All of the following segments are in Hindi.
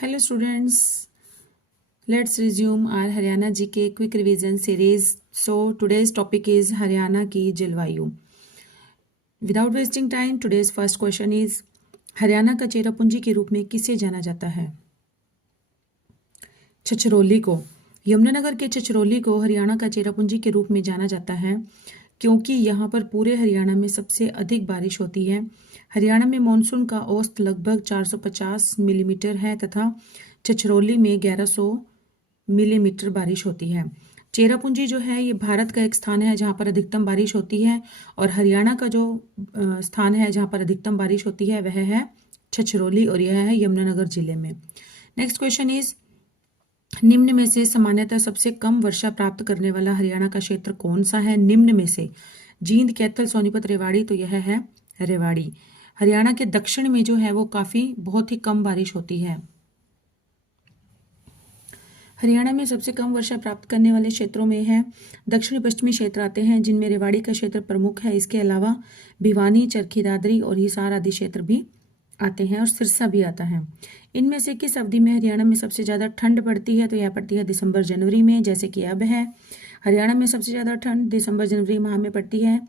Hello students, let's resume our Haryana GK quick revision series. So today's topic is Haryana की जलवायु. Without wasting time, today's first question is Haryana का चेरापूंजी के रूप में किसे जाना जाता है? छछरौली को। यमुनानगर के छछरौली को हरियाणा का चेरापूंजी के रूप में जाना जाता है क्योंकि यहाँ पर पूरे हरियाणा में सबसे अधिक बारिश होती है। हरियाणा में मानसून का औसत लगभग 450 मिलीमीटर है तथा छछरौली में 1100 मिलीमीटर बारिश होती है। चेरापूंजी जो है ये भारत का एक स्थान है जहाँ पर अधिकतम बारिश होती है और हरियाणा का जो स्थान है जहाँ पर अधिकतम बारिश होती है वह है छछरौली और यह है यमुनानगर जिले में। नेक्स्ट क्वेश्चन इज निम्न में से सामान्यतः सबसे कम वर्षा प्राप्त करने वाला हरियाणा का क्षेत्र कौन सा है? निम्न में से जींद, कैथल, सोनीपत, रेवाड़ी, तो यह है रेवाड़ी। हरियाणा के दक्षिण में जो है वो बहुत ही कम बारिश होती है। हरियाणा में सबसे कम वर्षा प्राप्त करने वाले क्षेत्रों में है दक्षिणी पश्चिमी क्षेत्र आते हैं जिनमें रेवाड़ी का क्षेत्र प्रमुख है। इसके अलावा भिवानी, चरखी दादरी और हिसार आदि क्षेत्र भी आते हैं और सिरसा भी आता है। इनमें से किस अवधि में हरियाणा में सबसे ज़्यादा ठंड पड़ती है? तो यह पड़ती है दिसंबर जनवरी में, जैसे कि अब है। हरियाणा में सबसे ज़्यादा ठंड दिसंबर जनवरी माह में पड़ती है।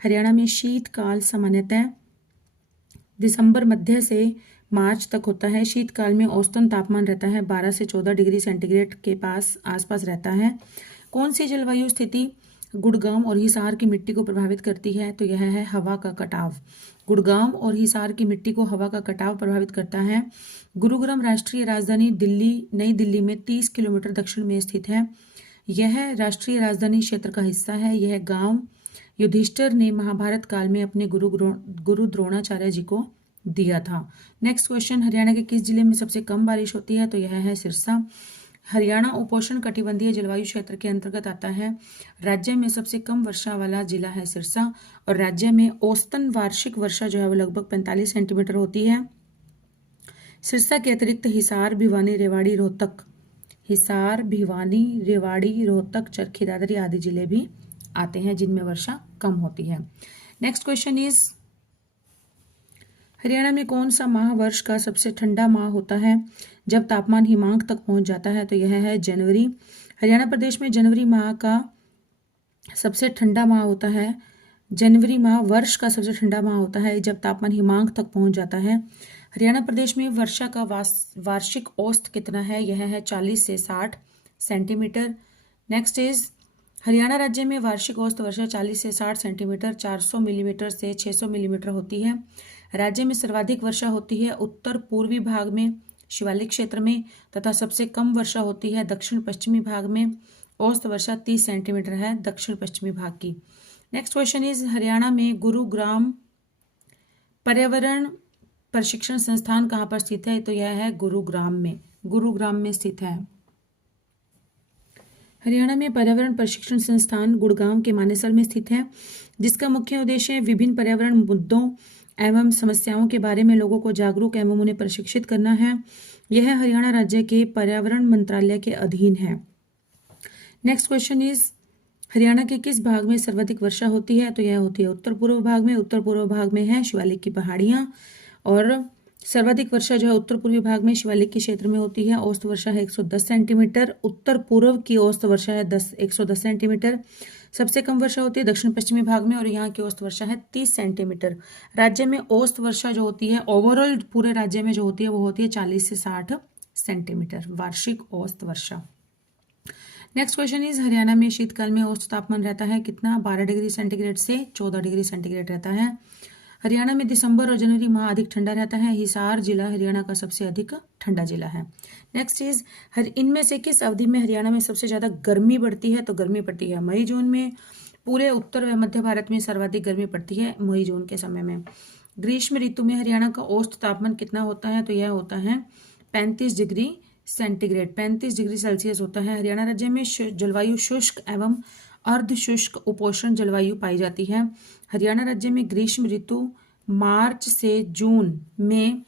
हरियाणा में शीतकाल सामान्यतः दिसंबर मध्य से मार्च तक होता है। शीतकाल में औसतन तापमान रहता है 12 से 14 डिग्री सेंटीग्रेड के आसपास रहता है। कौन सी जलवायु स्थिति गुड़गांव और हिसार की मिट्टी को प्रभावित करती है? तो यह है हवा का कटाव। गुड़गांव और हिसार की मिट्टी को हवा का कटाव प्रभावित करता है। गुरुग्राम राष्ट्रीय राजधानी नई दिल्ली में 30 किलोमीटर दक्षिण में स्थित है। यह राष्ट्रीय राजधानी क्षेत्र का हिस्सा है। यह गांव युधिष्ठिर ने महाभारत काल में अपने गुरु द्रोणाचार्य जी को दिया था। नेक्स्ट क्वेश्चन, हरियाणा के किस जिले में सबसे कम बारिश होती है? तो यह है सिरसा। हरियाणा उपोष्ण कटिबंधीय जलवायु क्षेत्र के अंतर्गत आता है। राज्य में सबसे कम वर्षा वाला जिला है सिरसा और राज्य में औसतन वार्षिक वर्षा जो है वो लगभग 45 सेंटीमीटर होती है। सिरसा के अतिरिक्त हिसार, भिवानी, रेवाड़ी, रोहतक, चरखी दादरी आदि जिले भी आते हैं जिनमें वर्षा कम होती है। नेक्स्ट क्वेश्चन इज हरियाणा में कौन सा माह वर्ष का सबसे ठंडा माह होता है जब तापमान हिमांक तक पहुंच जाता है? तो यह है जनवरी। हरियाणा प्रदेश में जनवरी माह का सबसे ठंडा माह होता है। जनवरी माह वर्ष का सबसे ठंडा माह होता है जब तापमान हिमांक तक पहुंच जाता है। हरियाणा प्रदेश में वर्षा का वार्षिक औसत कितना है? यह है 40 से 60 सेंटीमीटर। नेक्स्ट इज हरियाणा राज्य में वार्षिक औसत वर्षा 40 से 60 सेंटीमीटर 400 मिलीमीटर से 600 मिलीमीटर होती है। राज्य में सर्वाधिक वर्षा होती है उत्तर पूर्वी भाग में शिवालिक क्षेत्र में तथा सबसे कम वर्षा होती है दक्षिण पश्चिमी भाग में। औसत वर्षा 30 सेंटीमीटर है दक्षिण पश्चिमी भाग की। नेक्स्ट क्वेश्चन इज हरियाणा में गुरुग्राम पर्यावरण प्रशिक्षण संस्थान कहाँ पर स्थित है? तो यह है गुरुग्राम में स्थित है। हरियाणा में पर्यावरण प्रशिक्षण संस्थान गुड़गांव के मानेसर में स्थित है जिसका मुख्य उद्देश्य विभिन्न पर्यावरण मुद्दों एवं समस्याओं के बारे में लोगों को जागरूक एवं उन्हें प्रशिक्षित करना है। यह हरियाणा राज्य के पर्यावरण मंत्रालय के अधीन है। नेक्स्ट क्वेश्चन इज हरियाणा के किस भाग में सर्वाधिक वर्षा होती है? तो यह होती है उत्तर पूर्व भाग में। उत्तर पूर्व भाग में है शिवालिक की पहाड़ियां और सर्वाधिक वर्षा जो है उत्तर पूर्वी भाग में शिवालिक के क्षेत्र में होती है। औसत वर्षा है 110 सेंटीमीटर। उत्तर पूर्व की औसत वर्षा है 110 सेंटीमीटर। सबसे कम वर्षा होती है दक्षिण पश्चिमी भाग में और यहाँ की औसत वर्षा है 30 सेंटीमीटर। राज्य में औसत वर्षा जो होती है ओवरऑल पूरे राज्य में जो होती है वो होती है 40 से 60 सेंटीमीटर वार्षिक औसत वर्षा। नेक्स्ट क्वेश्चन इज हरियाणा में शीतकाल में औसत तापमान रहता है कितना? 12 डिग्री सेंटीग्रेड से 14 डिग्री सेंटीग्रेड रहता है। हरियाणा में दिसंबर और जनवरी माह अधिक ठंडा रहता है। हिसार जिला हरियाणा का सबसे अधिक ठंडा जिला है। नेक्स्ट इज इनमें से किस अवधि में हरियाणा में सबसे ज़्यादा गर्मी बढ़ती है? तो गर्मी पड़ती है मई जून में। पूरे उत्तर व मध्य भारत में सर्वाधिक गर्मी पड़ती है मई जून के समय में। ग्रीष्म ऋतु में हरियाणा का औसत तापमान कितना होता है? तो यह होता है 35 डिग्री सेंटीग्रेड 35 डिग्री सेल्सियस होता है। हरियाणा राज्य में जलवायु शुष्क एवं अर्ध शुष्क उपोष्ण जलवायु पाई जाती है। हरियाणा राज्य में ग्रीष्म ऋतु मार्च से जून में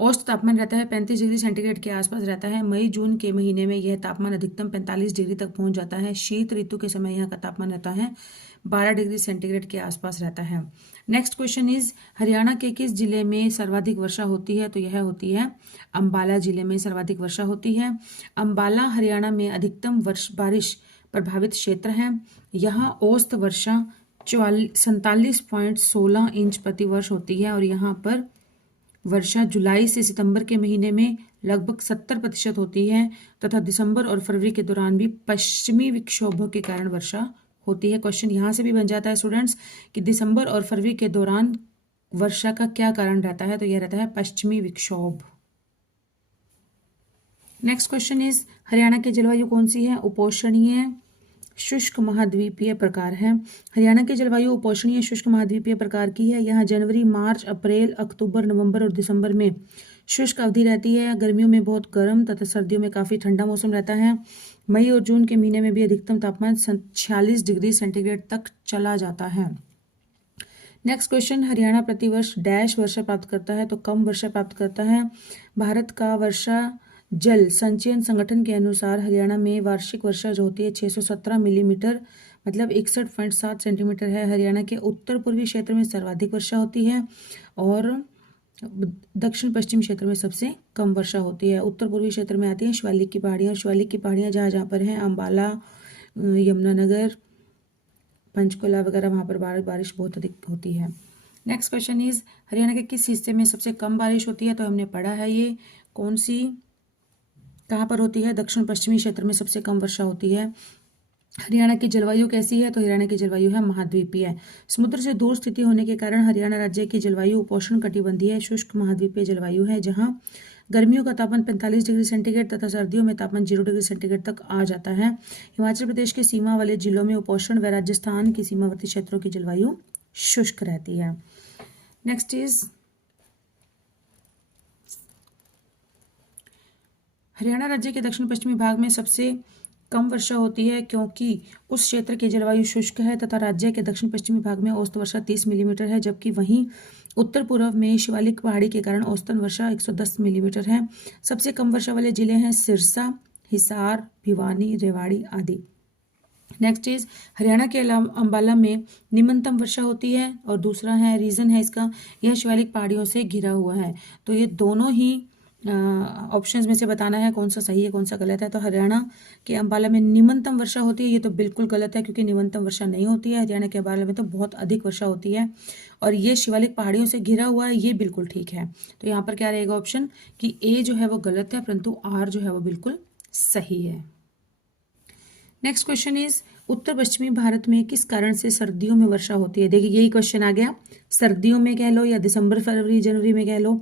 औसत तापमान रहता है 35 डिग्री सेंटीग्रेड के आसपास रहता है। मई जून के महीने में यह तापमान अधिकतम 45 डिग्री तक पहुंच जाता है। शीत ऋतु के समय यहाँ का तापमान रहता है 12 डिग्री सेंटीग्रेड के आसपास रहता है। नेक्स्ट क्वेश्चन इज हरियाणा के किस जिले में सर्वाधिक वर्षा होती है? तो यह होती है अंबाला जिले में सर्वाधिक वर्षा होती है। अंबाला हरियाणा में अधिकतम बारिश प्रभावित क्षेत्र है। यहाँ औसत वर्षा 47.16 इंच प्रति वर्ष होती है और यहाँ पर वर्षा जुलाई से सितंबर के महीने में लगभग 70% होती है तथा दिसंबर और फरवरी के दौरान भी पश्चिमी विक्षोभों के कारण वर्षा होती है। क्वेश्चन यहाँ से भी बन जाता है स्टूडेंट्स कि दिसंबर और फरवरी के दौरान वर्षा का क्या कारण रहता है? तो यह रहता है पश्चिमी विक्षोभ। नेक्स्ट क्वेश्चन इज हरियाणा की जलवायु कौन सी है? उपोष्णीय शुष्क महाद्वीपीय प्रकार है। हरियाणा की जलवायु उपोष्णीय शुष्क महाद्वीपीय प्रकार की है। यहाँ जनवरी, मार्च, अप्रैल, अक्टूबर, नवंबर और दिसंबर में शुष्क अवधि रहती है। गर्मियों में बहुत गर्म तथा सर्दियों में काफ़ी ठंडा मौसम रहता है। मई और जून के महीने में भी अधिकतम तापमान 46 डिग्री सेंटीग्रेड तक चला जाता है। नेक्स्ट क्वेश्चन, हरियाणा प्रतिवर्ष डैश वर्षा प्राप्त करता है? तो कम वर्षा प्राप्त करता है। भारत का वर्षा जल संचयन संगठन के अनुसार हरियाणा में वार्षिक वर्षा जो होती है 617 मिलीमीटर मतलब 61.7 सेंटीमीटर है। हरियाणा के उत्तर पूर्वी क्षेत्र में सर्वाधिक वर्षा होती है और दक्षिण पश्चिम क्षेत्र में सबसे कम वर्षा होती है। उत्तर पूर्वी क्षेत्र में आती है शिवालिक की पहाड़ियाँ और शिवालिक की पहाड़ियाँ जहाँ जहाँ पर हैं अम्बाला, यमुनानगर, पंचकुला वगैरह, वहाँ पर बारिश बहुत अधिक होती है। नेक्स्ट क्वेश्चन इज हरियाणा के किस हिस्से में सबसे कम बारिश होती है? तो हमने पढ़ा है ये कौन सी कहाँ पर होती है? दक्षिण पश्चिमी क्षेत्र में सबसे कम वर्षा होती है। हरियाणा की जलवायु कैसी है? तो हरियाणा की जलवायु है महाद्वीपीय। समुद्र से दूर स्थिति होने के कारण हरियाणा राज्य की जलवायु उपोष्ण कटिबंधीय शुष्क महाद्वीपीय जलवायु है, जहाँ गर्मियों का तापमान 45 डिग्री सेंटीग्रेड तथा सर्दियों में तापमान 0 डिग्री सेंटीग्रेड तक आ जाता है। हिमाचल प्रदेश के सीमा वाले जिलों में उपोष्ण व राजस्थान की सीमावर्ती क्षेत्रों की जलवायु शुष्क रहती है। नेक्स्ट इज हरियाणा राज्य के दक्षिण पश्चिमी भाग में सबसे कम वर्षा होती है क्योंकि उस क्षेत्र की जलवायु शुष्क है तथा राज्य के दक्षिण पश्चिमी भाग में औसत वर्षा 30 मिलीमीटर है, जबकि वहीं उत्तर पूर्व में शिवालिक पहाड़ी के कारण औसतन वर्षा 110 मिलीमीटर है। सबसे कम वर्षा वाले जिले हैं सिरसा, हिसार, भिवानी, रेवाड़ी आदि। नेक्स्ट इज हरियाणा के अंबाला में निम्नतम वर्षा होती है और दूसरा है रीजन है इसका, यह शिवालिक पहाड़ियों से घिरा हुआ है। तो ये दोनों ही ऑप्शंस में से बताना है कौन सा सही है कौन सा गलत है। तो हरियाणा के अंबाला में निम्नतम वर्षा होती है, ये तो बिल्कुल गलत है क्योंकि निम्नतम वर्षा नहीं होती है। हरियाणा के अंबाला में तो बहुत अधिक वर्षा होती है और ये शिवालिक पहाड़ियों से घिरा हुआ है, ये बिल्कुल ठीक है। तो यहाँ पर क्या रहेगा ऑप्शन कि ए जो है वो गलत है परंतु आर जो है वो बिल्कुल सही है। नेक्स्ट क्वेश्चन इज उत्तर पश्चिमी भारत में किस कारण से सर्दियों में वर्षा होती है? देखिए यही क्वेश्चन आ गया, सर्दियों में कह लो या दिसंबर, फरवरी, जनवरी में कह लो,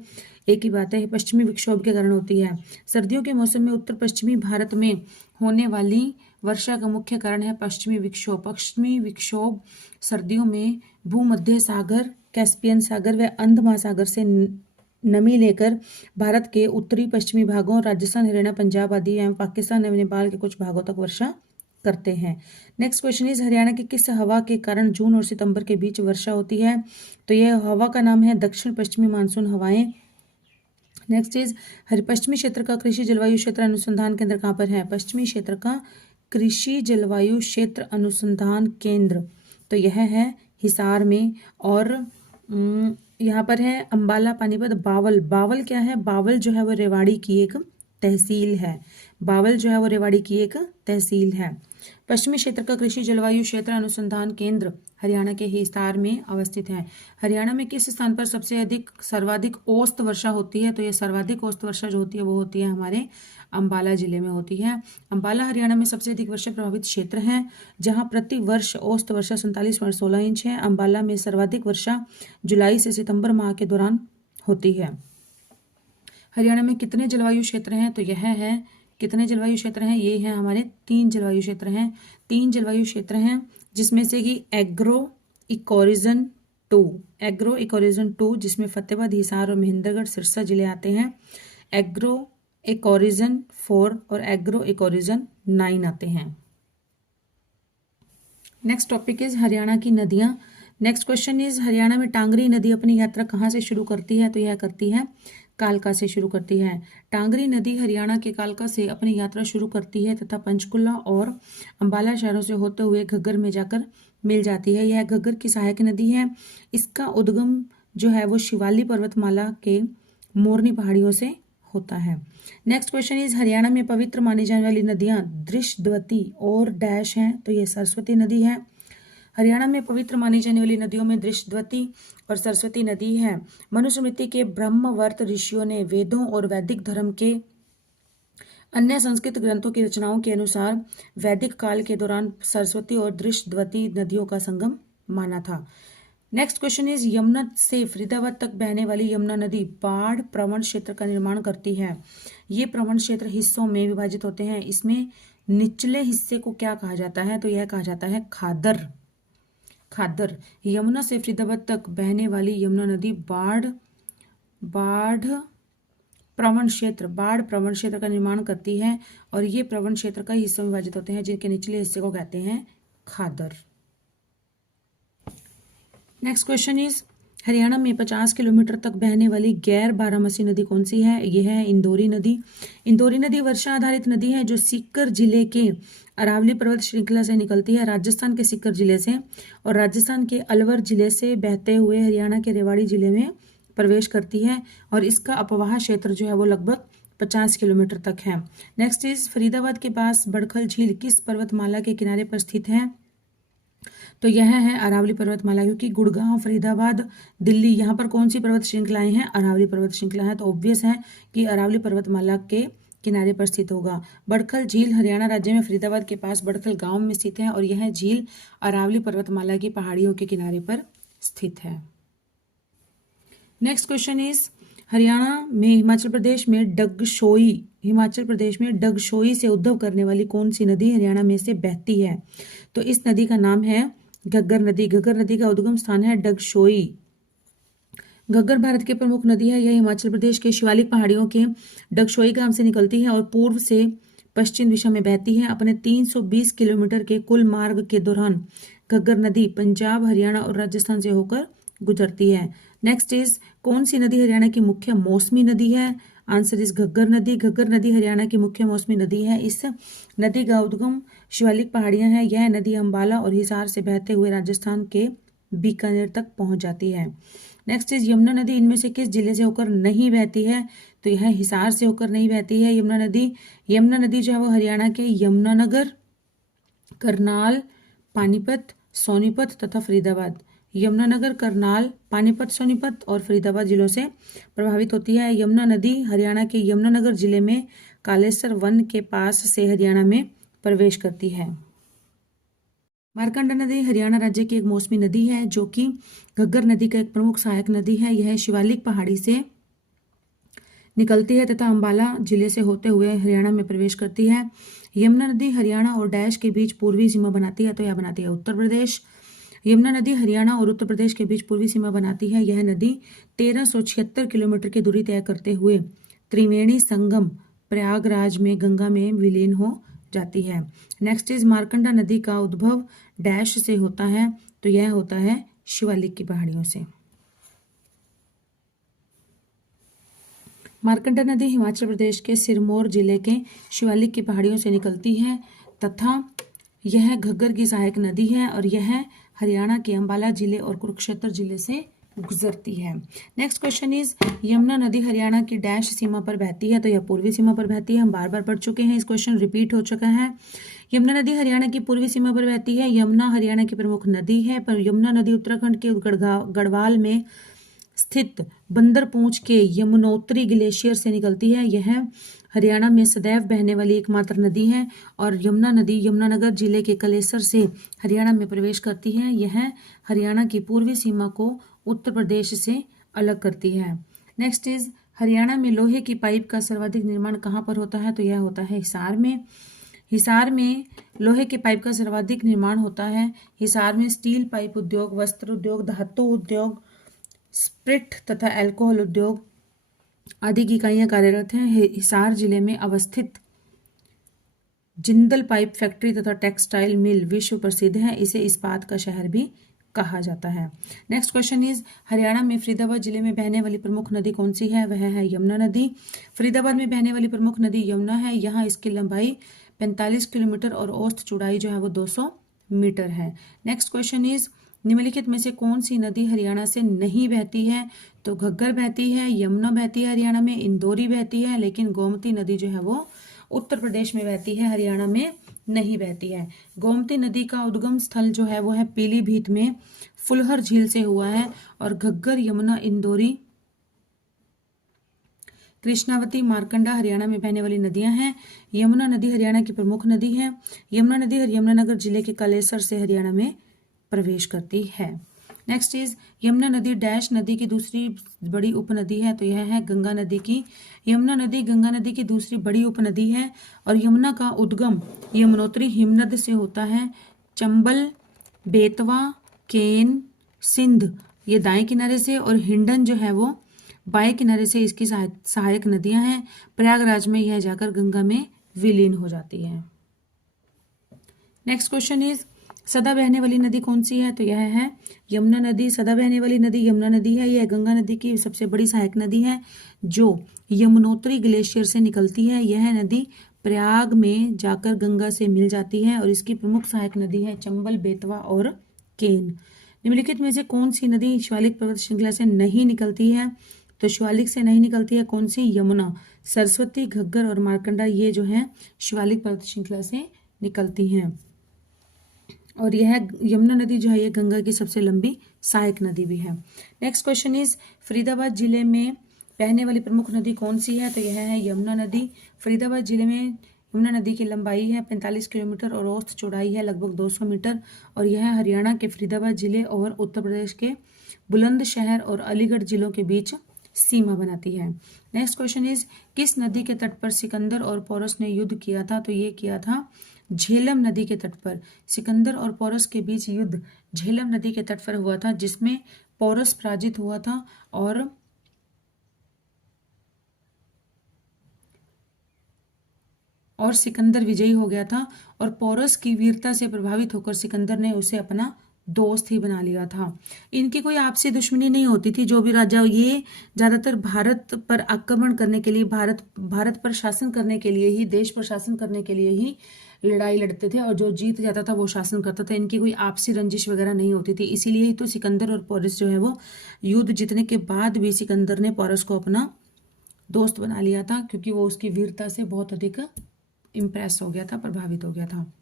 एक ही बात है, पश्चिमी विक्षोभ के कारण होती है। सर्दियों के मौसम में उत्तर पश्चिमी भारत में होने वाली वर्षा का मुख्य कारण है पश्चिमी विक्षोभ। पश्चिमी विक्षोभ सर्दियों में भूमध्य सागर, कैस्पियन सागर व अंध महासागर से नमी लेकर भारत के उत्तरी पश्चिमी भागों, राजस्थान, हरियाणा, पंजाब आदि एवं पाकिस्तान एवं नेपाल के कुछ भागों तक वर्षा करते हैं। नेक्स्ट क्वेश्चन इज हरियाणा की किस हवा के कारण जून और सितंबर के बीच वर्षा होती है? तो यह हवा का नाम है दक्षिण पश्चिमी मानसून हवाएं। नेक्स्ट इज पश्चिमी क्षेत्र का कृषि जलवायु क्षेत्र अनुसंधान केंद्र कहाँ पर है? पश्चिमी क्षेत्र का कृषि जलवायु क्षेत्र अनुसंधान केंद्र तो यह है हिसार में। और यहाँ पर है अंबाला, पानीपत, बावल। बावल क्या है? बावल जो है वो रेवाड़ी की एक तहसील है। बावल जो है वो रेवाड़ी की एक तहसील है। पश्चिमी क्षेत्र का कृषि जलवायु क्षेत्र अनुसंधान केंद्र हरियाणा के हिसार में अवस्थित है। हरियाणा में किस स्थान पर सर्वाधिक औसत वर्षा होती है? तो ये सर्वाधिक औसत वर्षा जो होती है वो होती है हमारे अंबाला जिले में होती है। अंबाला हरियाणा में सबसे अधिक वर्षा प्रभावित क्षेत्र है, जहां प्रति वर्ष औसत वर्षा 47.16 इंच है। अंबाला में सर्वाधिक वर्षा जुलाई से सितंबर माह के दौरान होती है। हरियाणा में कितने जलवायु क्षेत्र हैं? तो यह है कितने जलवायु क्षेत्र हैं? ये हैं हमारे 3 जलवायु क्षेत्र हैं। 3 जलवायु क्षेत्र हैं जिसमें से कि एग्रो इकोरिजन 2 जिसमें फतेहाबाद, हिसार और महेंद्रगढ़, सिरसा जिले आते हैं। एग्रो इकोरिजन 4 और एग्रो इकोरिजन 9 आते हैं। नेक्स्ट टॉपिक इज हरियाणा की नदियां। नेक्स्ट क्वेश्चन इज हरियाणा में टांगरी नदी अपनी यात्रा कहाँ से शुरू करती है? तो यह करती है कालका से शुरू करती है। टांगरी नदी हरियाणा के कालका से अपनी यात्रा शुरू करती है तथा पंचकुला और अंबाला शहरों से होते हुए घग्गर में जाकर मिल जाती है। यह घग्गर की सहायक नदी है। इसका उद्गम जो है वो शिवालिक पर्वतमाला के मोरनी पहाड़ियों से होता है। नेक्स्ट क्वेश्चन इज हरियाणा में पवित्र मानी जाने वाली नदियां दृशद्वती और डैश हैं, तो ये सरस्वती नदी है। हरियाणा में पवित्र मानी जाने वाली नदियों में दृशद्वती और सरस्वती नदी है। मनुस्मृति के ब्रह्मवर्त ऋषियों ने वेदों और वैदिक धर्म के अन्य संस्कृत ग्रंथों की रचनाओं के अनुसार वैदिक काल के दौरान सरस्वती और दृशद्वती नदियों का संगम माना था। नेक्स्ट क्वेश्चन इज यमुना से फरीदाबाद तक बहने वाली यमुना नदी बाढ़ प्रवण क्षेत्र का निर्माण करती है। ये प्रवण क्षेत्र हिस्सों में विभाजित होते हैं। इसमें निचले हिस्से को क्या कहा जाता है, तो यह कहा जाता है खादर। खादर। यमुना से फरीदाबाद तक बहने वाली यमुना नदी बाढ़ प्रवण क्षेत्र का निर्माण करती है और ये प्रवण क्षेत्र का हिस्सों में विभाजित होते हैं जिनके निचले हिस्से को कहते हैं खादर। नेक्स्ट क्वेश्चन इज हरियाणा में 50 किलोमीटर तक बहने वाली गैर बारामसी नदी कौन सी है? यह है इंदौरी नदी। इंदौरी नदी वर्षा आधारित नदी है जो सीकर जिले के अरावली पर्वत श्रृंखला से निकलती है, राजस्थान के सीकर जिले से, और राजस्थान के अलवर जिले से बहते हुए हरियाणा के रेवाड़ी जिले में प्रवेश करती है और इसका अपवाह क्षेत्र जो है वो लगभग 50 किलोमीटर तक है। नेक्स्ट इज फरीदाबाद के पास बड़खल झील किस पर्वतमाला के किनारे पर स्थित है? तो यह है अरावली पर्वतमाला, क्योंकि गुड़गांव, फरीदाबाद, दिल्ली, यहाँ पर कौन सी पर्वत श्रृंखलाएं हैं? अरावली पर्वत श्रृंखला है, तो ऑब्वियस है कि अरावली पर्वतमाला के किनारे पर स्थित होगा। बड़खल झील हरियाणा राज्य में फरीदाबाद के पास बड़खल गांव में स्थित है और यह झील अरावली पर्वतमाला की पहाड़ियों के किनारे पर स्थित है। नेक्स्ट क्वेश्चन इज हरियाणा में हिमाचल प्रदेश में डगशोई से उद्भव करने वाली कौन सी नदी हरियाणा में से बहती है? तो इस नदी का नाम है घग्गर नदी। घग्गर नदी का उद्गम स्थान है डगशोई। घग्गर भारत की प्रमुख नदी है। यह हिमाचल प्रदेश के शिवालिक पहाड़ियों के डगशोई गांव से निकलती है और पूर्व से पश्चिम दिशा में बहती है। अपने 320 किलोमीटर के कुल मार्ग के दौरान घग्गर नदी पंजाब, हरियाणा और राजस्थान से होकर गुजरती है। नेक्स्ट इज कौन सी नदी हरियाणा की मुख्य मौसमी नदी है? आंसर इज घग्गर नदी। घग्गर नदी हरियाणा की मुख्य मौसमी नदी है। इस नदी का उद्गम शिवालिक पहाड़ियां हैं। यह नदी अंबाला और हिसार से बहते हुए राजस्थान के बीकानेर तक पहुंच जाती है। नेक्स्ट इज यमुना नदी इनमें से किस जिले से होकर नहीं बहती है? तो यह हिसार से होकर नहीं बहती है यमुना नदी जो है वो हरियाणा के यमुनानगर, करनाल, पानीपत, सोनीपत तथा फरीदाबाद, यमुनानगर, करनाल, पानीपत, सोनीपत और फरीदाबाद जिलों से प्रभावित होती है। यमुना नदी हरियाणा के यमुनानगर जिले में कालेसर वन के पास से हरियाणा में प्रवेश करती है। मार्कंडा नदी हरियाणा राज्य की एक मौसमी नदी है जो कि घग्गर नदी का एक प्रमुख सहायक नदी है। यह शिवालिक पहाड़ी से निकलती है तथा अंबाला जिले से होते हुए हरियाणा में प्रवेश करती है। यमुना नदी हरियाणा और डैश के बीच पूर्वी सीमा बनाती है, तो यह बनाती है उत्तर प्रदेश। यमुना नदी हरियाणा और उत्तर प्रदेश के बीच पूर्वी सीमा बनाती है। यह नदी 1376 किलोमीटर की दूरी तय करते हुए त्रिवेणी संगम प्रयागराज में गंगा में विलीन हो जाती है। नेक्स्ट इज मार्कंडा नदी का उद्भव डैश से होता है, तो यह होता है शिवालिक की पहाड़ियों से। मार्कंडा नदी हिमाचल प्रदेश के सिरमौर जिले के शिवालिक की पहाड़ियों से निकलती है तथा यह घग्गर की सहायक नदी है और यह हरियाणा के अंबाला जिले और कुरुक्षेत्र जिले से गुजरती है। नेक्स्ट क्वेश्चन इज यमुना नदी हरियाणा की डैश सीमा पर बहती है, तो यह पूर्वी सीमा पर बहती है। हम बार बार पढ़ चुके हैं, इस क्वेश्चन रिपीट हो चुका है। यमुना नदी हरियाणा की पूर्वी सीमा पर बहती है। यमुना हरियाणा की प्रमुख नदी है, पर यमुना नदी उत्तराखंड के गढ़वाल में स्थित बंदरपूंछ के यमुनोत्री ग्लेशियर से निकलती है। यह हरियाणा में सदैव बहने वाली एकमात्र नदी है और यमुना नदी यमुनानगर जिले के कलेसर से हरियाणा में प्रवेश करती है। यह हरियाणा की पूर्वी सीमा को उत्तर प्रदेश से अलग करती है। नेक्स्ट इज हरियाणा में लोहे की पाइप का सर्वाधिक निर्माण कहाँ पर होता है? तो यह होता है हिसार में। हिसार में लोहे के पाइप का सर्वाधिक निर्माण होता है। हिसार में स्टील पाइप उद्योग, वस्त्र उद्योग, धातु उद्योग, स्प्रिट तथा अल्कोहल उद्योग आदि की इकाइयां कार्यरत हैं। हिसार जिले में अवस्थित जिंदल पाइप फैक्ट्री तथा टेक्सटाइल मिल विश्व प्रसिद्ध है। इसे इस्पात का शहर भी कहा जाता है। नेक्स्ट क्वेश्चन इज हरियाणा में फरीदाबाद जिले में बहने वाली प्रमुख नदी कौन सी है? वह है यमुना नदी। फरीदाबाद में बहने वाली प्रमुख नदी यमुना है। यहाँ इसकी लंबाई 45 किलोमीटर और औसत चौड़ाई जो है वो 200 मीटर है। नेक्स्ट क्वेश्चन इज निम्नलिखित में से कौन सी नदी हरियाणा से नहीं बहती है? तो घग्गर बहती है, यमुना बहती है हरियाणा में, इंदौरी बहती है, लेकिन गोमती नदी जो है वो उत्तर प्रदेश में बहती है, हरियाणा में नहीं बहती है। गोमती नदी का उद्गम स्थल जो है वो है पीलीभीत में फुलहर झील से हुआ है। और घग्गर, यमुना, इंदौरी, कृष्णावती, मारकंडा हरियाणा में बहने वाली नदियां हैं। यमुना नदी हरियाणा की प्रमुख नदी है। यमुना नदी यमुनानगर जिले के कालेसर से हरियाणा में प्रवेश करती है। नेक्स्ट इज यमुना नदी डैश नदी की दूसरी बड़ी उपनदी है। तो यह है गंगा नदी की। यमुना नदी गंगा नदी की दूसरी बड़ी उपनदी है और यमुना का उद्गम यमुनोत्री हिमनद से होता है। चंबल, बेतवा, केन, सिंध ये दाएं किनारे से और हिंडन जो है वो बाएं किनारे से इसकी सहायक नदियां हैं। प्रयागराज में यह जाकर गंगा में विलीन हो जाती है। नेक्स्ट क्वेश्चन इज सदा बहने वाली नदी कौन सी है? तो यह है यमुना नदी। सदा बहने वाली नदी यमुना नदी है। यह गंगा नदी की सबसे बड़ी सहायक नदी है जो यमुनोत्री ग्लेशियर से निकलती है। यह नदी प्रयाग में जाकर गंगा से मिल जाती है और इसकी प्रमुख सहायक नदी है चंबल, बेतवा और केन। निम्नलिखित में से कौन सी नदी शिवालिक पर्वत श्रृंखला से नहीं निकलती है? तो शिवालिक से नहीं निकलती है कौन सी? यमुना। सरस्वती, घग्गर और मारकंडा ये जो है शिवालिक पर्वत श्रृंखला से निकलती हैं। और यह यमुना नदी जो है ये गंगा की सबसे लंबी सहायक नदी भी है। नेक्स्ट क्वेश्चन इज फरीदाबाद जिले में बहने वाली प्रमुख नदी कौन सी है? तो यह है यमुना नदी। फरीदाबाद जिले में यमुना नदी की लंबाई है 45 किलोमीटर और औसत चौड़ाई है लगभग 200 मीटर और यह हरियाणा के फरीदाबाद जिले और उत्तर प्रदेश के बुलंदशहर और अलीगढ़ जिलों के बीच सीमा बनाती है। नेक्स्ट क्वेश्चन इज किस नदी के तट पर सिकंदर और पोरस ने युद्ध किया था? तो ये किया था झेलम नदी के तट पर। सिकंदर और पोरस के बीच युद्ध झेलम नदी के तट पर हुआ था जिसमें पोरस पराजित हुआ था और सिकंदर विजयी हो गया था। और पोरस की वीरता से प्रभावित होकर सिकंदर ने उसे अपना दोस्त ही बना लिया था। इनकी कोई आपसी दुश्मनी नहीं होती थी। जो भी राजा ये ज्यादातर भारत पर आक्रमण करने के लिए, भारत पर शासन करने के लिए ही, देश पर शासन करने के लिए ही लड़ाई लड़ते थे और जो जीत जाता था वो शासन करता था। इनकी कोई आपसी रंजिश वगैरह नहीं होती थी। इसीलिए ही तो सिकंदर और पोरस जो है वो युद्ध जीतने के बाद भी सिकंदर ने पोरस को अपना दोस्त बना लिया था क्योंकि वो उसकी वीरता से बहुत अधिक इम्प्रेस हो गया था, प्रभावित हो गया था।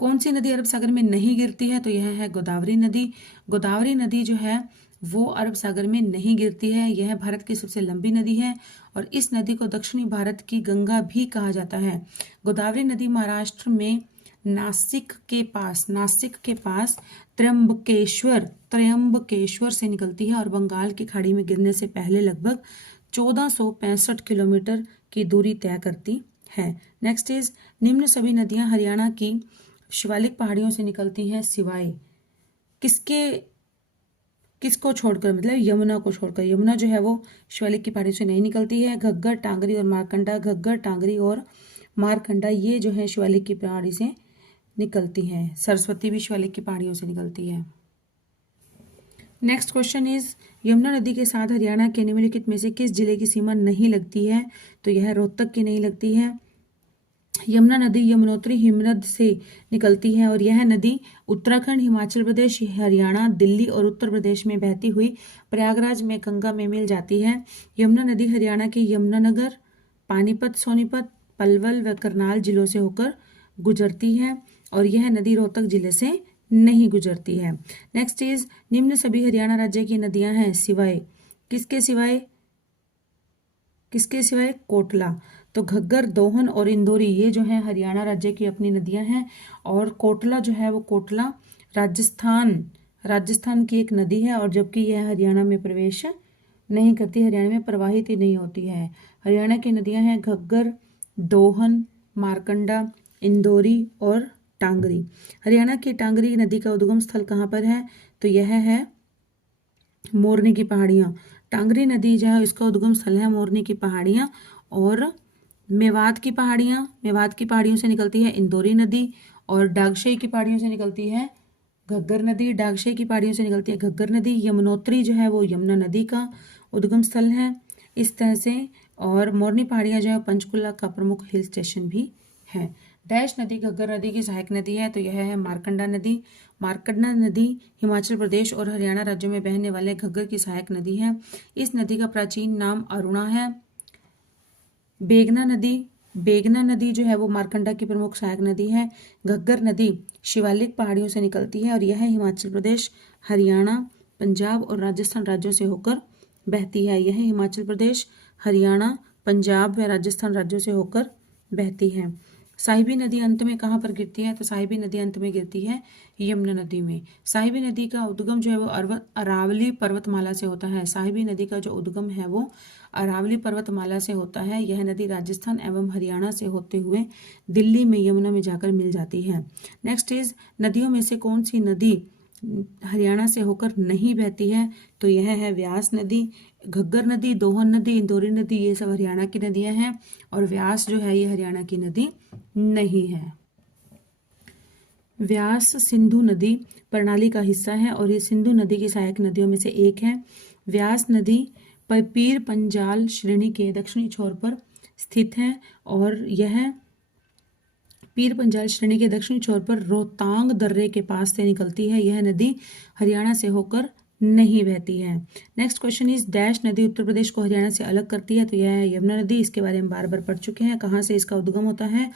कौन सी नदी अरब सागर में नहीं गिरती है? तो यह है गोदावरी नदी। गोदावरी नदी जो है वो अरब सागर में नहीं गिरती है। यह भारत की सबसे लंबी नदी है और इस नदी को दक्षिणी भारत की गंगा भी कहा जाता है। गोदावरी नदी महाराष्ट्र में नासिक के पास त्र्यंबकेश्वर से निकलती है और बंगाल की खाड़ी में गिरने से पहले लगभग 1465 किलोमीटर की दूरी तय करती है। नेक्स्ट इज निम्न सभी नदियां हरियाणा की शिवालिक पहाड़ियों से निकलती हैं सिवाय किसको छोड़कर, मतलब यमुना को छोड़कर। यमुना जो है वो शिवालिक की पहाड़ियों से नहीं निकलती है। घग्गर, टांगरी और मारकंडा, घग्गर, टांगरी और मारकंडा ये जो है शिवालिक की पहाड़ी से निकलती हैं। सरस्वती भी शिवालिक की पहाड़ियों से निकलती है। नेक्स्ट क्वेश्चन इज यमुना नदी के साथ हरियाणा के निम्नलिखित में से किस जिले की सीमा नहीं लगती है? तो यह रोहतक की नहीं लगती है। यमुना नदी यमुनोत्री हिमनद से निकलती है और यह नदी उत्तराखंड, हिमाचल प्रदेश, हरियाणा, दिल्ली और उत्तर प्रदेश में बहती हुई प्रयागराज में गंगा में मिल जाती है। यमुना नदी हरियाणा के यमुनानगर, पानीपत, सोनीपत, पलवल व करनाल जिलों से होकर गुजरती है और यह नदी रोहतक जिले से नहीं गुजरती है। नेक्स्ट इज निम्न सभी हरियाणा राज्य की नदियां हैं सिवाय किसके सिवाय कोटला। तो घग्गर, दोहन और इंदौरी ये जो है हरियाणा राज्य की अपनी नदियां हैं और कोटला जो है वो कोटला राजस्थान की एक नदी है और जबकि यह हरियाणा में प्रवेश नहीं करती, हरियाणा में प्रवाहित ही नहीं होती है। हरियाणा की नदियां हैं घग्गर, दोहन, मारकंडा, इंदौरी और टांगरी। हरियाणा की टांगरी नदी का उद्गम स्थल कहाँ पर है? तो यह है मोरनी की पहाड़ियाँ। टांगरी नदी जो है इसका उद्गम स्थल है मोरनी की पहाड़ियाँ और मेवात की पहाड़ियों से निकलती है इंदौरी नदी और डागशई की पहाड़ियों से निकलती है घग्गर नदी डागशे की पहाड़ियों से निकलती है घग्गर नदी। यमुनोत्री जो है वो यमुना नदी का उद्गम स्थल है इस तरह से। और मोरनी पहाड़ियाँ जो है पंचकुला का प्रमुख हिल स्टेशन भी है। डैश नदी घग्गर नदी की सहायक नदी है, तो यह है मारकंडा नदी। मारकंडा नदी हिमाचल प्रदेश और हरियाणा राज्यों में बहने वाले घग्गर की सहायक नदी है। इस नदी का प्राचीन नाम अरुणा है। बेगना नदी जो है वो मारकंडा की प्रमुख सहायक नदी है। घग्गर नदी शिवालिक पहाड़ियों से निकलती है और यह हिमाचल प्रदेश, हरियाणा, पंजाब और राजस्थान राज्यों से होकर बहती है। यह हिमाचल प्रदेश, हरियाणा, पंजाब व राजस्थान राज्यों से होकर बहती है। साहिबी नदी अंत में कहाँ पर गिरती है? तो साहिबी नदी अंत में गिरती है यमुना नदी में। साहिबी नदी का उद्गम जो है वो अरावली पर्वतमाला से होता है। साहिबी नदी का जो उद्गम है वो अरावली पर्वतमाला से होता है। यह नदी राजस्थान एवं हरियाणा से होते हुए दिल्ली में यमुना में जाकर मिल जाती है। नेक्स्ट इज नदियों में से कौन सी नदी हरियाणा से होकर नहीं बहती है? तो यह है व्यास नदी। घग्गर नदी, दोहन नदी, इंदौरी नदी ये सब हरियाणा की नदियां हैं और व्यास जो है ये हरियाणा की नदी नहीं है। व्यास सिंधु नदी प्रणाली का हिस्सा है और ये सिंधु नदी की सहायक नदियों में से एक है। व्यास नदी पीर पंजाल श्रेणी के दक्षिणी छोर पर स्थित है और यह पीर पंजाल श्रेणी के दक्षिणी छोर पर रोहतांग दर्रे के पास से निकलती है। यह नदी हरियाणा से होकर नहीं बहती है। नेक्स्ट क्वेश्चन इज डैश नदी उत्तर प्रदेश को हरियाणा से अलग करती है? तो यह है यमुना नदी। इसके बारे में बार बार पढ़ चुके हैं। कहाँ से इसका उद्गम होता है?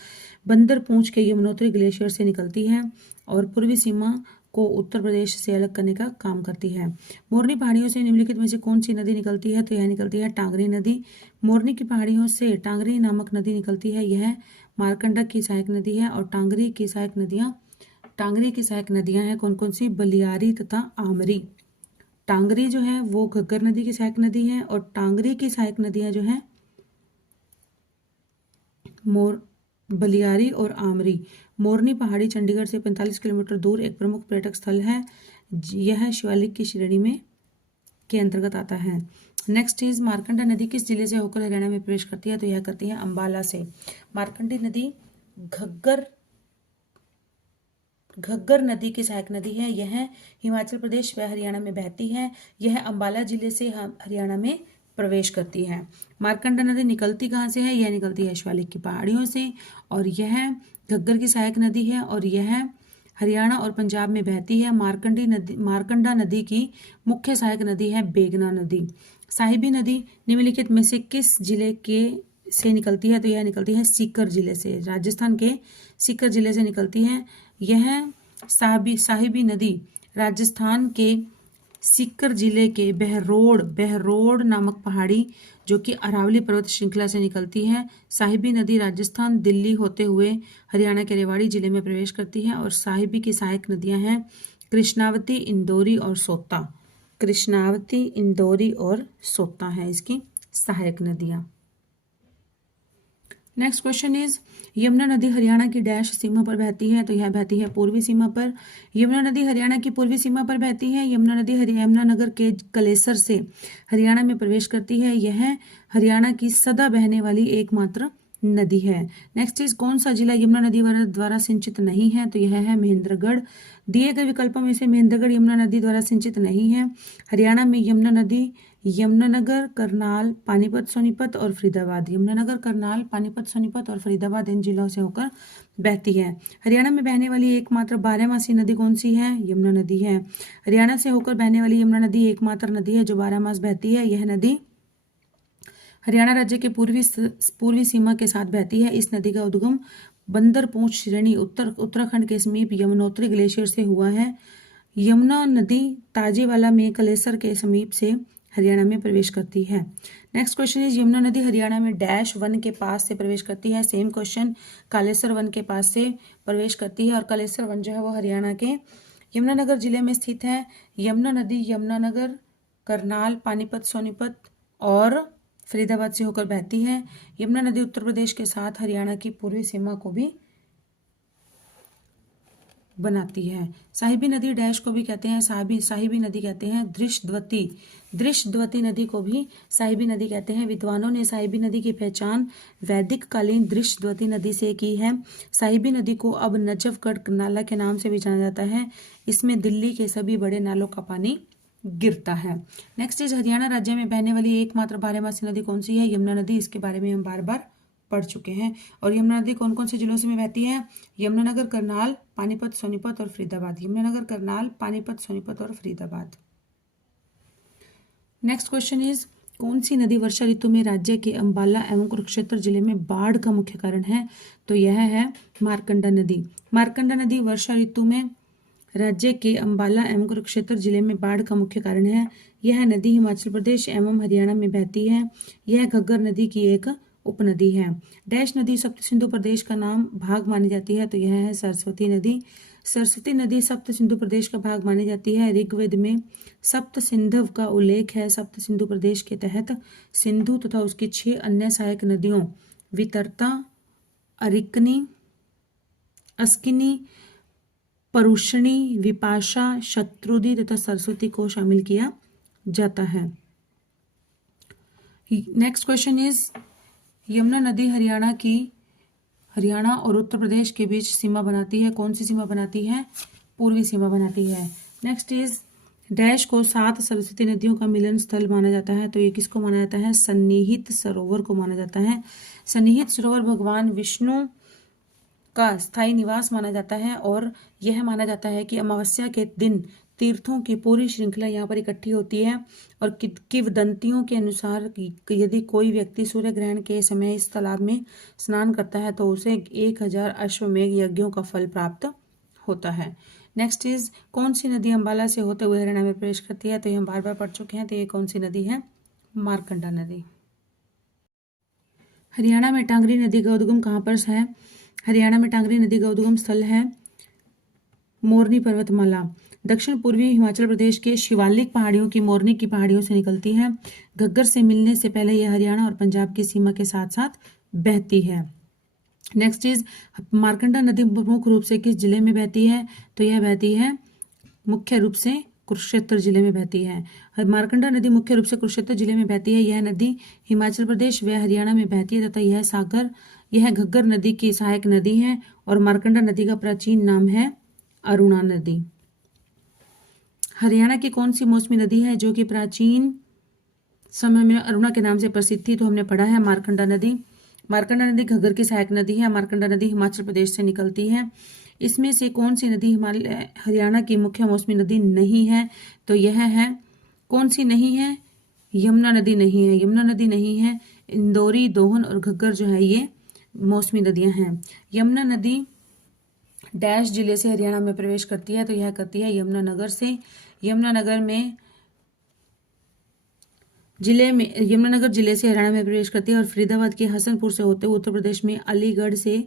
बंदर पूंछ के यमुनोत्री ग्लेशियर से निकलती है और पूर्वी सीमा को उत्तर प्रदेश से अलग करने का काम करती है। मोरनी पहाड़ियों से निम्नलिखित में से कौन सी नदी निकलती है? तो यह निकलती है टांगरी नदी। मोरनी की पहाड़ियों से टांगरी नामक नदी निकलती है। यह मारकंडा की सहायक नदी है और टांगरी की सहायक नदियां हैं कौन कौन सी? बलियारी तथा आमरी। टांगरी जो है वो घग्गर नदी की सहायक नदी है और टांगरी की सहायक नदियां जो है बलियारी और आमरी। मोरनी पहाड़ी चंडीगढ़ से 45 किलोमीटर दूर एक प्रमुख पर्यटक स्थल है। यह शिवालिक की श्रेणी में के अंतर्गत आता है। नेक्स्ट इज मारकंडा नदी किस जिले से होकर हरियाणा में प्रवेश करती है? तो यह करती है अंबाला से। मारकंडी नदी घग्गर नदी की सहायक नदी है। यह हिमाचल प्रदेश व हरियाणा में बहती है। यह अंबाला जिले से हरियाणा में प्रवेश करती है। मारकंडा नदी निकलती कहाँ से है? यह निकलती है शिवालिक की पहाड़ियों से और यह घग्गर की सहायक नदी है और यह हरियाणा और पंजाब में बहती है। मारकंडा नदी की मुख्य सहायक नदी है बेगना नदी। साहिबी नदी निम्नलिखित में से किस जिले के से निकलती है? तो यह निकलती है सीकर जिले से। राजस्थान के सीकर जिले से निकलती है। यह साहिबी नदी राजस्थान के सीकर जिले के बहरोड नामक पहाड़ी जो कि अरावली पर्वत श्रृंखला से निकलती है। साहिबी नदी राजस्थान दिल्ली होते हुए हरियाणा के रेवाड़ी जिले में प्रवेश करती है और साहिबी की सहायक नदियां हैं कृष्णावती, इंदौरी और सोता। कृष्णावती, इंदौरी और सोता है इसकी सहायक नदियां। नेक्स्ट क्वेश्चन इज यमुना नदी हरियाणा की डैश सीमा पर बहती है? तो यह बहती है पूर्वी सीमा पर। यमुना नदी हरियाणा की पूर्वी सीमा पर बहती है। यमुना नदी यमुनानगर के कलेसर से हरियाणा में प्रवेश करती है। यह हरियाणा की सदा बहने वाली एकमात्र नदी है। नेक्स्ट इज कौन सा जिला यमुना नदी द्वारा सिंचित नहीं है? तो यह है महेंद्रगढ़। दिए गए विकल्पों में से महेंद्रगढ़ यमुना नदी द्वारा सिंचित नहीं है। हरियाणा में यमुना नदी यमुनानगर, करनाल, पानीपत, सोनीपत और फरीदाबाद। यमुनानगर, करनाल, पानीपत, सोनीपत और फरीदाबाद इन जिलों से होकर बहती है। हरियाणा में बहने वाली एकमात्र 12 नदी कौन सी है? यमुना नदी है। हरियाणा से होकर बहने वाली यमुना नदी एकमात्र नदी है जो 12 मास बहती है। यह नदी हरियाणा राज्य के पूर्वी सीमा के साथ बहती है। इस नदी का उद्गम बंदर पूंछ श्रेणी उत्तराखंड के समीप यमुनोत्री ग्लेशियर से हुआ है। यमुना नदी ताजेवाला में कलेसर के समीप से हरियाणा में प्रवेश करती है। नेक्स्ट क्वेश्चन इज यमुना नदी हरियाणा में डैश वन के पास से प्रवेश करती है? Same question. कालेसर वन के पास से प्रवेश करती है और कालेसर वन जो है वो हरियाणा के यमुनानगर जिले में स्थित है। यमुना नदी यमुनानगर, करनाल, पानीपत, सोनीपत और फरीदाबाद से होकर बहती है। यमुना नदी उत्तर प्रदेश के साथ हरियाणा की पूर्वी सीमा को भी बनाती है। साहिबी नदी डैश को भी कहते हैं, साहिबी नदी कहते हैं। दृश्यद्वती नदी को भी साहिबी नदी कहते हैं। विद्वानों ने साहिबी नदी की पहचान वैदिक कालीन दृश्यद्वती नदी से की है। साहिबी नदी को अब नजफगढ़ नाला के नाम से भी जाना जाता है। इसमें दिल्ली के सभी बड़े नालों का पानी गिरता है। नेक्स्ट इज हरियाणा राज्य में बहने वाली एकमात्र बारहमासी नदी कौन सी है? यमुना नदी। इसके बारे में हम बार बार पढ़ चुके हैं। और यमुना नदी कौन कौन से जिलों से में बहती है? यमुनानगर, करनाल, पानीपत, सोनीपत और फरीदाबाद। यमुनानगर, करनाल, पानीपत, सोनीपत और फरीदाबाद। नेक्स्ट क्वेश्चन इज कौन सी नदी वर्षा ऋतु में राज्य के अंबाला एवं कुरुक्षेत्र जिले में बाढ़ का मुख्य कारण है? तो यह है मारकंडा नदी। मारकंडा नदी वर्षा ऋतु में राज्य के अंबाला एवं कुरुक्षेत्र जिले में बाढ़ का मुख्य कारण है। यह नदी हिमाचल प्रदेश एवं हरियाणा में बहती है। यह घग्गर नदी की एक उपनदी है। डैश नदी सप्त सिंधु प्रदेश का नाम भाग मानी जाती है। तो यह है सरस्वती नदी। सरस्वती नदी सप्त सिंधु प्रदेश का भाग मानी जाती है। ऋग्वेद में सप्त सिंधव का उल्लेख है। सप्त सिंधु प्रदेश के तहत सिंधु तथा उसकी 6 अन्य सहायक नदियों वितरता, अरिकनी, अस्किनी, परुषणी, विपाशा, शत्रुदी तथा सरस्वती को शामिल किया जाता है। नेक्स्ट क्वेश्चन इज यमुना नदी हरियाणा और उत्तर प्रदेश के बीच सीमा बनाती है। कौन सी सीमा बनाती है? पूर्वी सीमा बनाती है। नेक्स्ट इज डैश को 7 सरस्वती नदियों का मिलन स्थल माना जाता है। तो ये किसको माना जाता है? सन्निहित सरोवर को माना जाता है। सन्निहित सरोवर भगवान विष्णु का स्थायी निवास माना जाता है और यह माना जाता है कि अमावस्या के दिन तीर्थों की पूरी श्रृंखला यहाँ पर इकट्ठी होती है। और किंवदंतियों के अनुसार यदि कोई व्यक्ति सूर्य ग्रहण के समय इस तालाब में स्नान करता है तो उसे 1000 अश्वमेघ यज्ञों का फल प्राप्त होता है। नेक्स्ट इज कौन सी नदी अंबाला से होते हुए हरियाणा में प्रवेश करती है? तो ये हम बार बार पढ़ चुके हैं। तो ये कौन सी नदी है? मारकंडा नदी। हरियाणा में टांगरी नदी का उद्गम कहाँ पर है? हरियाणा में टांगरी नदी का उद्गम स्थल है मोरनी पर्वतमाला। दक्षिण पूर्वी हिमाचल प्रदेश के शिवालिक पहाड़ियों की मोरनी की पहाड़ियों से निकलती है। घग्गर से मिलने से पहले यह हरियाणा और पंजाब की सीमा के साथ साथ बहती है। नेक्स्ट इज मारकंडा नदी प्रमुख रूप से किस जिले में बहती है? तो यह बहती है मुख्य रूप से कुरुक्षेत्र जिले में बहती है। मारकंडा नदी मुख्य रूप से कुरुक्षेत्र जिले में बहती है। यह नदी हिमाचल प्रदेश व हरियाणा में बहती है तथा यह घग्गर नदी की सहायक नदी है। और मारकंडा नदी का प्राचीन नाम है अरुणा नदी। हरियाणा की कौन सी मौसमी नदी है जो कि प्राचीन समय में अरुणा के नाम से प्रसिद्ध थी? तो हमने पढ़ा है मारकंडा नदी। मारकंडा नदी घग्गर की सहायक नदी है। मारकंडा नदी हिमाचल प्रदेश से निकलती है। इसमें से कौन सी नदी हरियाणा की मुख्य मौसमी नदी नहीं है? तो यह है कौन सी नहीं है? यमुना नदी नहीं है। यमुना नदी नहीं है। इंदौरी, दोहन और घग्गर जो है ये मौसमी नदियां हैं। यमुना नदी डैश जिले से हरियाणा में प्रवेश करती है। तो यह करती है यमुनानगर से। यमुनानगर जिले से हरियाणा में प्रवेश करती है और फरीदाबाद के हसनपुर से होते हुए उत्तर प्रदेश में अलीगढ़ से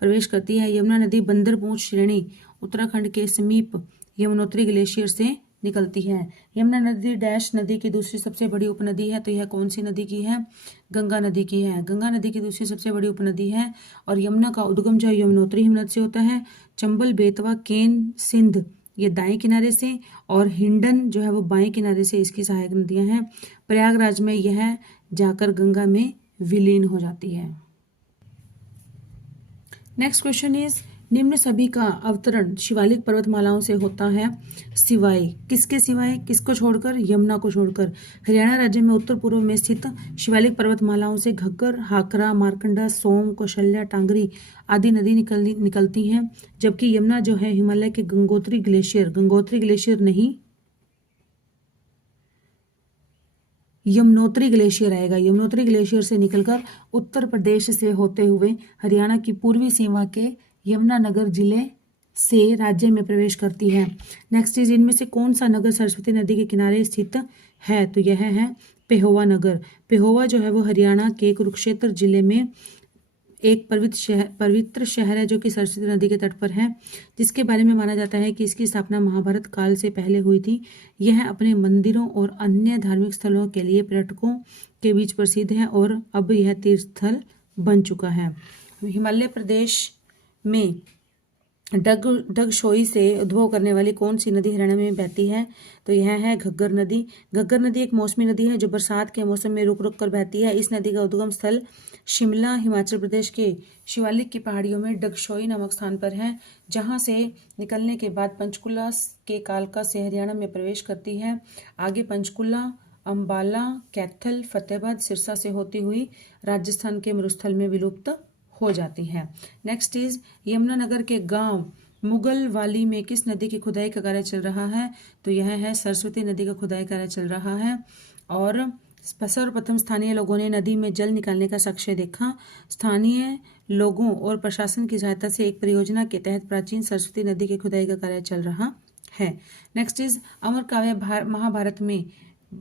प्रवेश करती है। यमुना नदी बंदरपूंछ श्रेणी उत्तराखंड के समीप यमुनोत्री ग्लेशियर से निकलती है। यमुना नदी डैश नदी की दूसरी सबसे बड़ी उपनदी है। तो यह कौन सी नदी की है? गंगा नदी की है। गंगा नदी की दूसरी सबसे बड़ी उपनदी है। और यमुना का उद्गम जो यमुनोत्री हिमनद से होता है। चंबल, बेतवा, केन, सिंध ये दाएं किनारे से और हिंडन जो है वो बाएं किनारे से इसकी सहायक नदियां हैं। प्रयागराज में यह जाकर गंगा में विलीन हो जाती है। नेक्स्ट क्वेश्चन इज निम्न सभी का अवतरण शिवालिक पर्वतमालाओं से होता है सिवाय किसके? सिवाय किसको छोड़कर? यमुना को छोड़कर। हरियाणा राज्य में उत्तर पूर्व में स्थित शिवालिक पर्वतमालाओं से घग्गर, हाकरा, मारकंडा, सोम, कौशल्या, टांगरी आदि नदी निकलती हैं। जबकि यमुना जो है हिमालय के गंगोत्री ग्लेशियर नहीं, यमुनोत्री ग्लेशियर आएगा। यमुनोत्री ग्लेशियर से निकलकर उत्तर प्रदेश से होते हुए हरियाणा की पूर्वी सीमा के यमुनानगर जिले से राज्य में प्रवेश करती है। नेक्स्ट इज इनमें से कौन सा नगर सरस्वती नदी के किनारे स्थित है? तो यह है पेहोवा नगर। पेहोवा जो है वो हरियाणा के कुरुक्षेत्र जिले में एक पवित्र शहर है जो कि सरस्वती नदी के तट पर है, जिसके बारे में माना जाता है कि इसकी स्थापना महाभारत काल से पहले हुई थी। यह अपने मंदिरों और अन्य धार्मिक स्थलों के लिए पर्यटकों के बीच प्रसिद्ध है और अब यह तीर्थ स्थल बन चुका है। हिमालय प्रदेश में डगशोई से उद्भव करने वाली कौन सी नदी हरियाणा में बहती है? तो यह है घग्गर नदी। घग्गर नदी एक मौसमी नदी है जो बरसात के मौसम में रुक रुक कर बहती है। इस नदी का उद्गम स्थल शिमला हिमाचल प्रदेश के शिवालिक की पहाड़ियों में डगशोई नामक स्थान पर है, जहां से निकलने के बाद पंचकुला के कालका से हरियाणा में प्रवेश करती है। आगे पंचकुला, अम्बाला, कैथल, फतेहाबाद, सिरसा से होती हुई राजस्थान के मरुस्थल में विलुप्त हो जाती है। नेक्स्ट इज यमुनानगर के गांव मुगलवाली में किस नदी की खुदाई का कार्य चल रहा है? तो यह है सरस्वती नदी का खुदाई कार्य चल रहा है। और सर्वप्रथम स्थानीय लोगों ने नदी में जल निकालने का साक्ष्य देखा। स्थानीय लोगों और प्रशासन की सहायता से एक परियोजना के तहत प्राचीन सरस्वती नदी की खुदाई का कार्य चल रहा है। नेक्स्ट इज अमर काव्य महाभारत में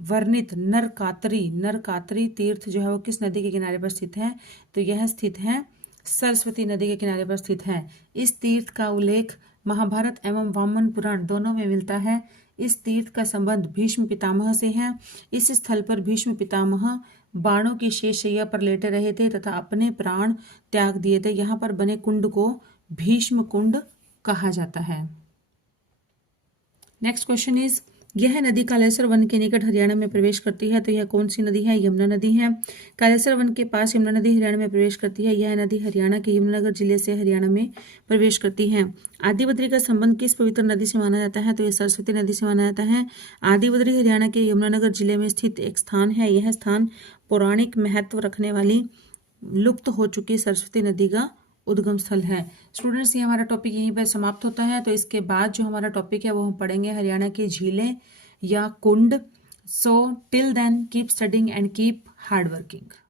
वर्णित नरकातरी तीर्थ जो है वो किस नदी के किनारे पर स्थित है? तो यह स्थित है सरस्वती नदी के किनारे पर स्थित है। इस तीर्थ का उल्लेख महाभारत एवं वामन पुराण दोनों में मिलता है। इस तीर्थ का संबंध भीष्म पितामह से है। इस स्थल पर भीष्म पितामह बाणों की शेष शैया पर लेटे रहे थे तथा अपने प्राण त्याग दिए थे। यहाँ पर बने कुंड को भीष्म कुंड कहा जाता है। नेक्स्ट क्वेश्चन इज यह नदी कालेसर वन के निकट हरियाणा में प्रवेश करती है, तो यह कौन सी नदी है? यमुना नदी है। कालेसर वन के पास यमुना नदी हरियाणा में प्रवेश करती है। यह नदी हरियाणा के यमुनानगर जिले से हरियाणा में प्रवेश करती है। आदिबद्री का संबंध किस पवित्र नदी से माना जाता है? तो यह सरस्वती नदी से माना जाता है। आदिबद्री हरियाणा के यमुनानगर जिले में स्थित एक स्थान है। यह स्थान पौराणिक महत्व रखने वाली लुप्त हो चुकी सरस्वती नदी का उद्गम स्थल है। स्टूडेंट्स, ये हमारा टॉपिक यहीं पर समाप्त होता है। तो इसके बाद जो हमारा टॉपिक है वो हम पढ़ेंगे हरियाणा की झीलें या कुंड। So till then keep studying and keep hard working.